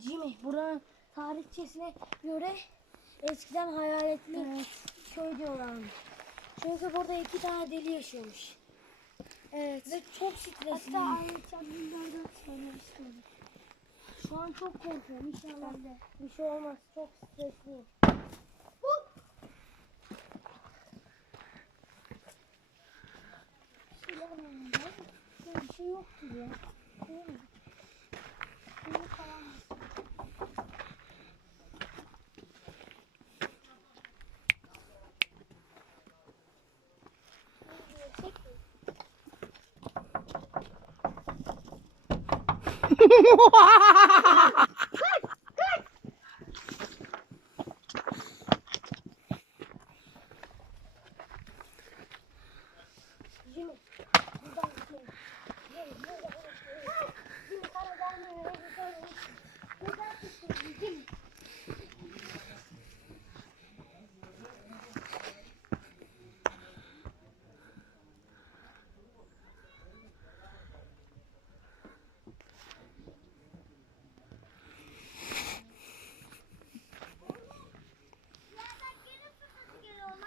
Jimmy buranın tarihçesine göre eskiden hayaletli köy diyorlarmış. Çünkü burada iki tane deli yaşıyormuş. Evet. Ve çok stresli. Hatta Ahmet Canlılar'dan söylemiştim. Şu an çok korkuyorum. İnşallah Ben de. bir şey olmaz. Çok stresliyim. Bir şey yok gibi ya. Değil mi? You.